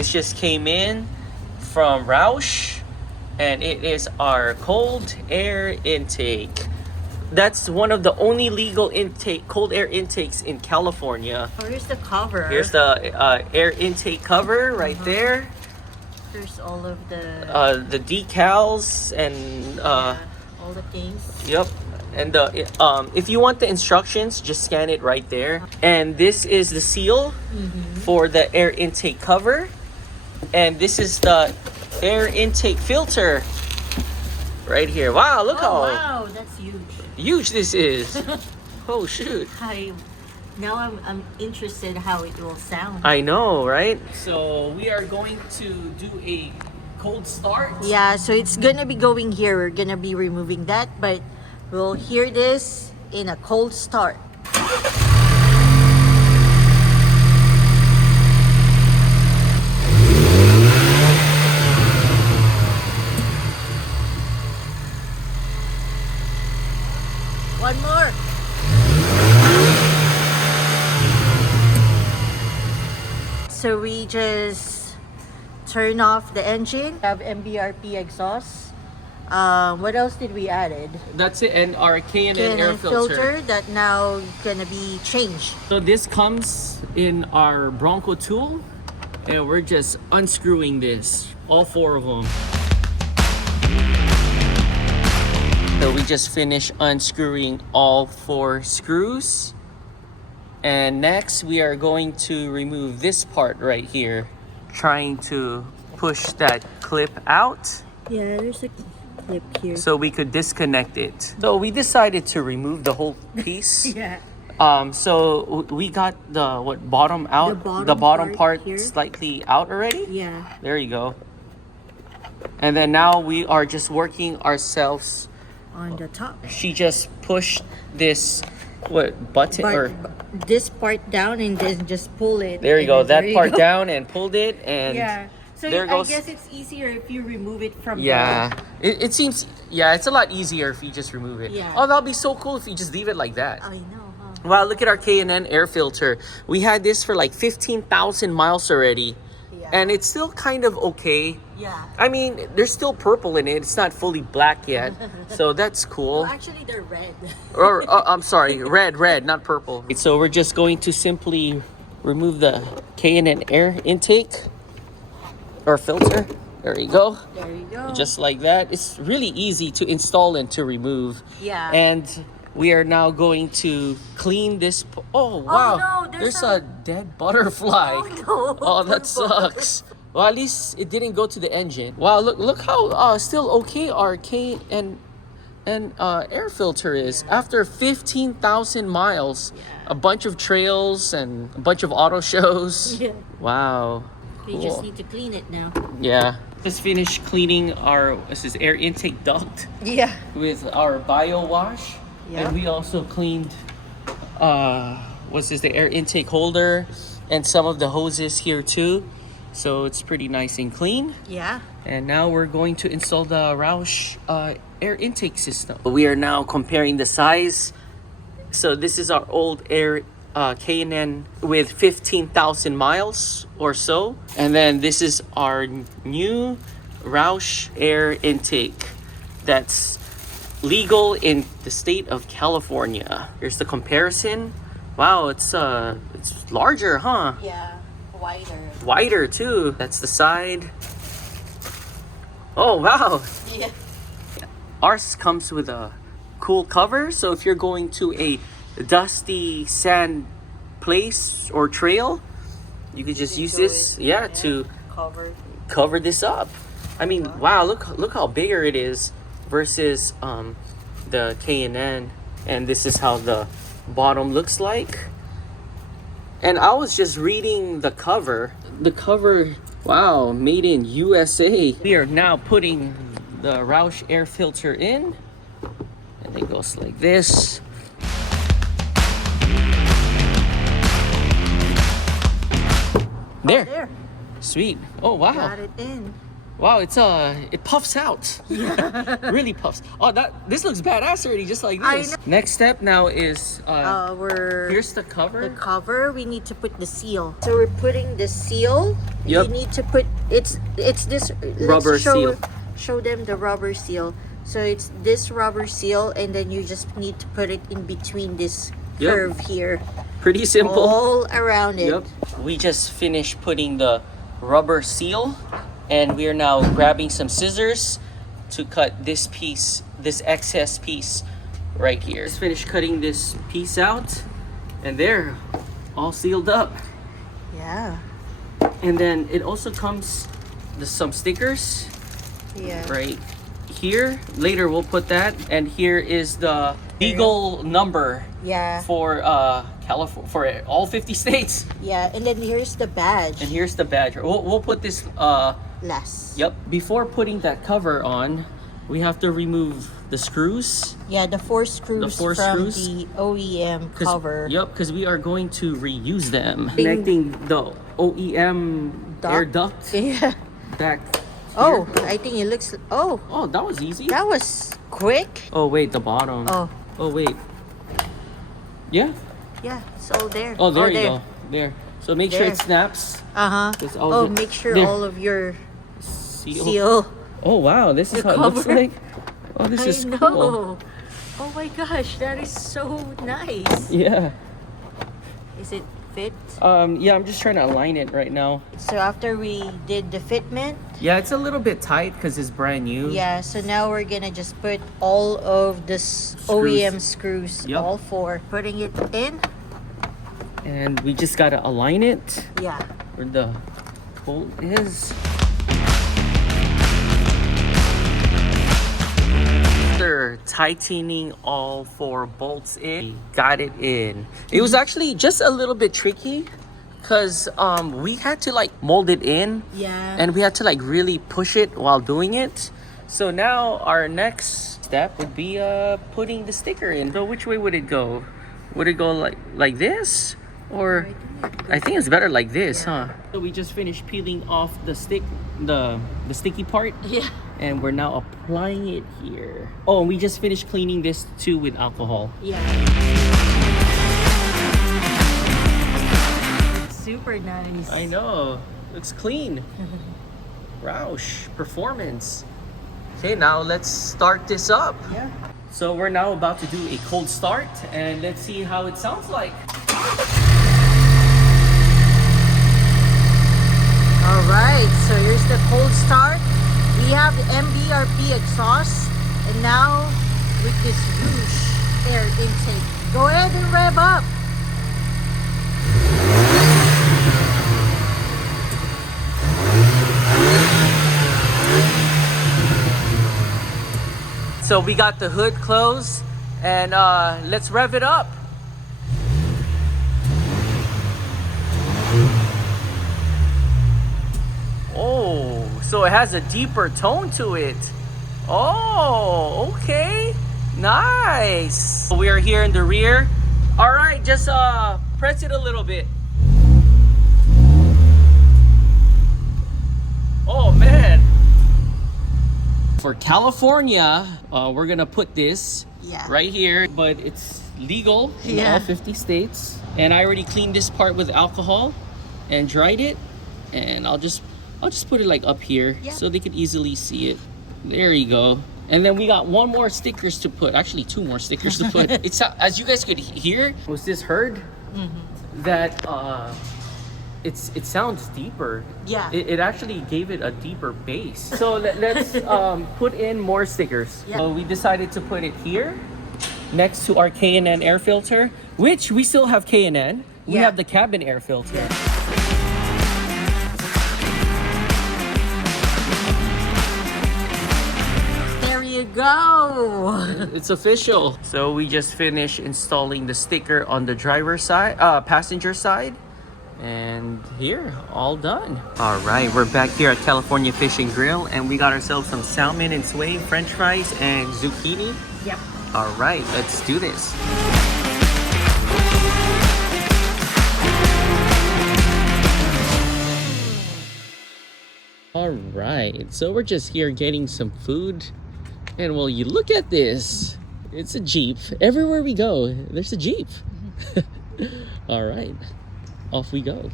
This just came in from ROUSH, and it is our cold air intake. That's one of the only legal cold air intakes in California. Oh, here's the cover. Here's the air intake cover right there. There's all of the decals and all the things. Yep. And if you want the instructions, just scan it right there. And this is the seal for the air intake cover. And this is the air intake filter right here. Wow, look Wow, that's huge this is. Oh shoot. Now I'm interested how it will sound. I know, right? So we are going to do a cold start. Yeah, so it's gonna be going here. We're gonna be removing that, but we'll hear this in a cold start. One more. So we just turn off the engine. We have MBRP exhaust. What else did we added? That's it, and our K&N air filter. That now gonna be changed. So this comes in our Bronco tool, and we're just unscrewing this, all 4 of them. So we just finished unscrewing all 4 screws. And next we are going to remove this part right here, trying to push that clip out. Yeah, there's a clip here. So we could disconnect it. So we decided to remove the whole piece. Yeah. So we got the bottom out, the bottom part slightly out already. Yeah. There you go. And then now we are just working ourselves On the top. She just pushed this button or this part down and then just pull it. There you go. That part down and pulled it, and yeah. So there goes. I guess it's easier if you remove it from it seems it's a lot easier if you just remove it. Yeah. Oh, that'll be so cool if you just leave it like that. I know, huh? Wow, look at our K&N air filter. We had this for like 15,000 miles already. And it's still kind of okay. Yeah. I mean, there's still purple in it. It's not fully black yet. So that's cool. Well, actually, they're red. Or I'm sorry, red, not purple. So we're just going to simply remove the K&N air intake or filter. There you go. There you go. Just like that. It's really easy to install and to remove. Yeah. And we are now going to clean this. Oh, wow. Oh, no, there's a dead butterfly. Oh, no. Oh, that sucks. Well, at least it didn't go to the engine. Wow, look how still okay our K&N air filter is. After 15,000 miles, a bunch of trails and a bunch of auto shows. Yeah. Wow. We just need to clean it now. Yeah. Just finished cleaning our air intake duct. Yeah. With our bio wash. Yeah. And we also cleaned the air intake holder and some of the hoses here too. So it's pretty nice and clean. Yeah. And now we're going to install the ROUSH air intake system. We are now comparing the size. So this is our old K&N with 15,000 miles or so. And then this is our new ROUSH air intake that's legal in the state of California. Here's the comparison. Wow, it's larger, huh? Yeah, Wider too. That's the side. Oh wow. Yeah. Ours comes with a cool cover, so if you're going to a dusty sand place or trail, you could just use this to cover this up. I mean, wow, look how bigger it is versus the K&N, and this is how the bottom looks like. And I was just reading the cover. Wow, made in USA. We are now putting the ROUSH air filter in, and it goes like this. There. There. Sweet. Oh wow. Got it in. Wow, it puffs out. Yeah. Really puffs. Oh, this looks badass already, just like this. Next step now is here's the cover. The cover, we need to put the seal. So we're putting the seal. Yep. You need to put it's this Rubber seal. Show them the rubber seal. So it's this rubber seal, and then you just need to put it in between this curve here. Pretty simple. All around it. Yep. We just finished putting the rubber seal, and we are now grabbing some scissors to cut this piece, this excess piece right here. Just finished cutting this piece out, and they're all sealed up. Yeah. And then it also comes with some stickers. Yeah. Right here. Later we'll put that, and here is the legal number. Yeah. For California, for all 50 states. Yeah, and then here's the badge. And here's the badge. We'll put this last. Yep. Before putting that cover on, we have to remove the screws. Yeah, the four screws from the OEM cover. Yep, because we are going to reuse them. Connecting the OEM air duct. Yeah. Back. Oh, I think it looks. Oh. Oh, that was easy. That was quick. Oh wait, the bottom. Oh. Oh wait. Yeah. Yeah, it's all there. Oh, there you go. There. So make sure it snaps. Oh, make sure all of your seal. Oh wow, this is how it looks like. Oh, this is cool. Oh my gosh, that is so nice. Yeah. Is it fit? Yeah, I'm just trying to align it right now. So after we did the fitment. Yeah, it's a little bit tight because it's brand new. Yeah, so now we're gonna just put all of this OEM screws, all four, putting it in. And we just gotta align it. Yeah. Where the bolt is. After tightening all four bolts in, we got it in. It was actually just a little bit tricky because we had to like mold it in. Yeah. And we had to like really push it while doing it. So now our next step would be putting the sticker in. So which way would it go? Would it go like this? Or I think it's better like this, huh? So we just finished peeling off the sticky part. Yeah. And we're now applying it here. Oh, and we just finished cleaning this too with alcohol. Yeah. It's super nice. I know. Looks clean. ROUSH performance. Okay, now let's start this up. Yeah. So we're now about to do a cold start, and let's see how it sounds like. All right, so here's the cold start. We have the MBRP exhaust, and now with this ROUSH air intake. Go ahead and rev up. So we got the hood closed, and let's rev it up. Oh, so it has a deeper tone to it. Oh, okay. Nice. We are here in the rear. All right, just press it a little bit. Oh, man. For California, we're gonna put this right here, but it's legal in all 50 states. And I already cleaned this part with alcohol and dried it, and I'll just put it like up here so they can easily see it. There you go. And then we got one more stickers to put, actually two more stickers to put. It's as you guys could hear, was this heard? That it sounds deeper. Yeah. It actually gave it a deeper bass. So let's put in more stickers. Yeah. So we decided to put it here next to our K&N air filter, which we still have K&N. We have the cabin air filter. Yeah. There you go. It's official. So we just finished installing the sticker on the driver's side, passenger side. And here, all done. All right, we're back here at California Fishing Grill, and we got ourselves some salmon and sway, french fries, and zucchini. Yep. All right, let's do this. All All right, so we're just here getting some food, and well, you look at this. It's a Jeep. Everywhere we go, there's a Jeep. All right, off we go.